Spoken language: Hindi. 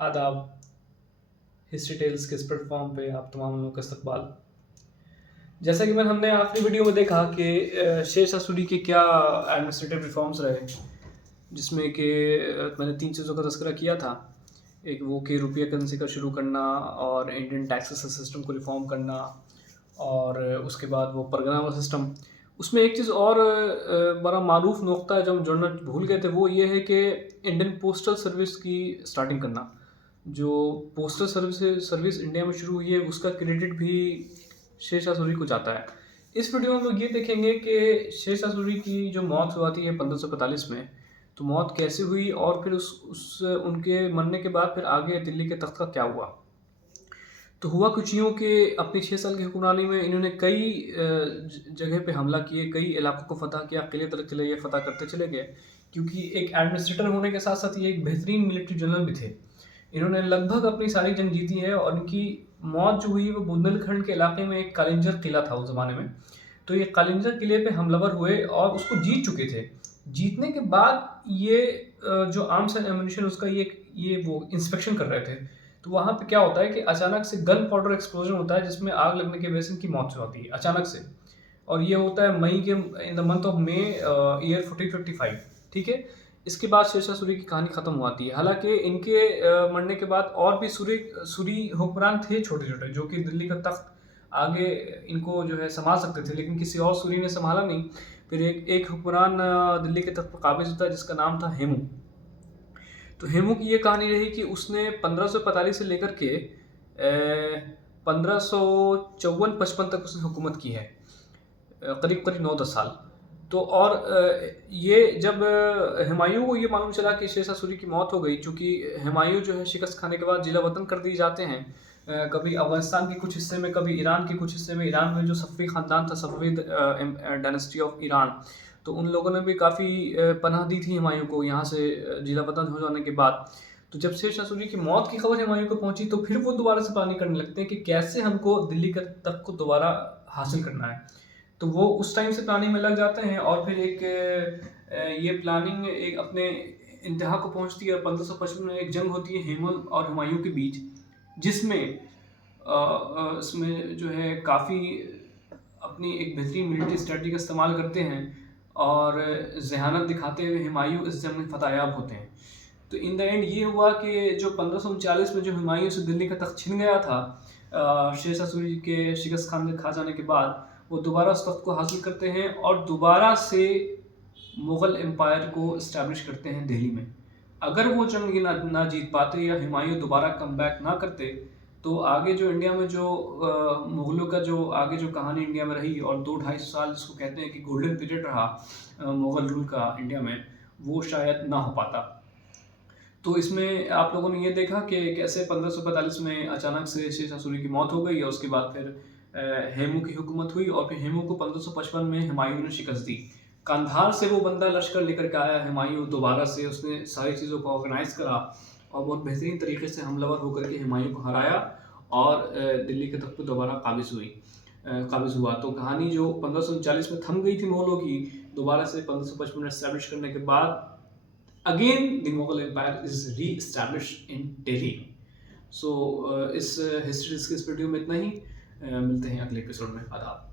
आदाब। हिस्ट्री टेल्स के इस प्लेटफॉर्म पे आप तमाम लोगों का इस्तकबाल। जैसा कि हमने आखिरी वीडियो में देखा कि शेर शाह सूरी के क्या एडमिनिस्ट्रेटिव रिफॉर्म्स रहे, जिसमें कि मैंने 3 चीज़ों का तज़किरा किया था। एक वो कि रुपया करेंसी का शुरू करना और इंडियन टैक्सेस सिस्टम को रिफॉर्म करना, और उसके बाद वो परगना सिस्टम। उसमें एक चीज़ और बड़ा मारूफ नुक्ता है जो हम जोड़ना भूल गए थे, वो ये है कि इंडियन पोस्टल सर्विस की स्टार्टिंग करना। जो पोस्टल सर्विस इंडिया में शुरू हुई है, उसका क्रेडिट भी शेर शाह सूरी को जाता है। इस वीडियो में ये देखेंगे कि शेर शाह सूरी की जो मौत हुआ थी 1545 में, तो मौत कैसे हुई, और फिर उस उनके मरने के बाद फिर आगे दिल्ली के तख्त का क्या हुआ। तो हुआ कुछ यूँ कि अपनी 6 साल की हुक्मरानी में इन्होंने कई जगह पे हमला किए, कई इलाकों को फ़तह किया, किले दर किले ये फ़तह करते चले गए, क्योंकि एक एडमिनिस्ट्रेटर होने के साथ-साथ ये एक बेहतरीन मिलिट्री जनरल भी थे। इन्होंने लगभग अपनी सारी जंग जीती है, और इनकी मौत जो हुई वो बुंदेलखंड के इलाके में एक कालिंजर किला था उस ज़माने में। तो ये कालिंजर किले पे हमलावर हुए और उसको जीत चुके थे। जीतने के बाद ये जो आर्म्स एंड एम्यूनिशन उसका ये वो इंस्पेक्शन कर रहे थे। तो वहाँ पे क्या होता है कि अचानक से गन पाउडर एक्सप्लोजन होता है, जिसमें आग लगने की वजह से इनकी मौत हो जाती है अचानक से। और ये होता है मई के in the month of May year 1455, ठीक है। इसके बाद शेर शाह सूरी की कहानी ख़त्म हो जाती है। हालांकि इनके मरने के बाद और भी सूरी हुक्मरान थे छोटे छोटे, जो कि दिल्ली का तख्त आगे इनको जो है संभाल सकते थे, लेकिन किसी और सूरी ने संभाला नहीं। फिर एक हुक्मरान दिल्ली के तख्त पर काबिज होता है, जिसका नाम था हेमू। तो हेमू की ये कहानी रही कि उसने 1545 से लेकर के 1554-55 तक उसने हुकूमत की है, करीब करीब 9-10 साल। तो और ये जब हुमायूं को ये मालूम चला कि शेर शाह सूरी की मौत हो गई, चूँकि हुमायूं जो है शिकस्त खाने के बाद जिला वतन कर दिए जाते हैं, कभी अफ़गानिस्तान के कुछ हिस्से में, कभी ईरान के कुछ हिस्से में। ईरान में जो सफ़वी ख़ानदान था, सफ़वी डायनेस्टी ऑफ ईरान, तो उन लोगों ने भी काफ़ी पनाह दी थी हुमायूं को यहाँ से जिला वतन हो जाने के बाद। तो जब शेर शाह सूरी की मौत की खबर हुमायूं को पहुंची, तो फिर वो दोबारा से प्लानिंग करने लगते हैं कि कैसे हमको दिल्ली तक को दोबारा हासिल करना है। तो वो उस टाइम से प्लानिंग में लग जाते हैं, और फिर ये प्लानिंग एक अपने इंतहा को पहुंचती है। 1555 में एक जंग होती है हेमू और हुमायूं के बीच, जिसमें इसमें जो है काफ़ी अपनी एक बेहतरीन मिलिट्री स्ट्रेटजी का इस्तेमाल करते हैं, और ज़हानत दिखाते हुए हुमायूं इस जंग में फ़तेहयाब होते हैं। तो इन द एंड ये हुआ कि जो 1539 में जो हुमायूं से दिल्ली का तख्त छिन गया था शेर शाह सूरी के शिकस्त खान खा जाने के बाद, वो दोबारा उस तख्त को हासिल करते हैं और दोबारा से मुग़ल एम्पायर को इस्टेब्लिश करते हैं दिल्ली में। अगर वो जंग ना जीत पाते या हुमायूं दोबारा कम बैक ना करते, तो आगे जो इंडिया में जो मुग़लों का जो आगे जो कहानी इंडिया में रही, और 2-2.5 साल जिसको कहते हैं कि गोल्डन पीरियड रहा मुग़ल रूल का इंडिया में, वो शायद ना हो पाता। तो इसमें आप लोगों ने ये देखा कि कैसे 1545 में अचानक से शेर शाह सूरी की मौत हो गई, और उसके बाद फिर हेमू की हुकूमत हुई, और फिर हेमू को 1555 में हुमायूं ने शिकस्त दी। कांधार से वो बंदा लश्कर लेकर के आया हुमायूं दोबारा से, उसने सारी चीज़ों को ऑर्गेनाइज़ करा और बहुत बेहतरीन तरीके से हमलावर होकर के हुमायूं को हराया, और दिल्ली के तख्त पर दोबारा काबिज़ हुआ। तो कहानी जो 1539 में थम गई थी मुग़लों की, दोबारा से 1555 में एस्टैब्लिश करने के बाद again the Mughal Empire is re-established in Delhi. So इस हिस्ट्री के इस वीडियो में इतना ही। मिलते हैं अगले एपिसोड में। आदाब।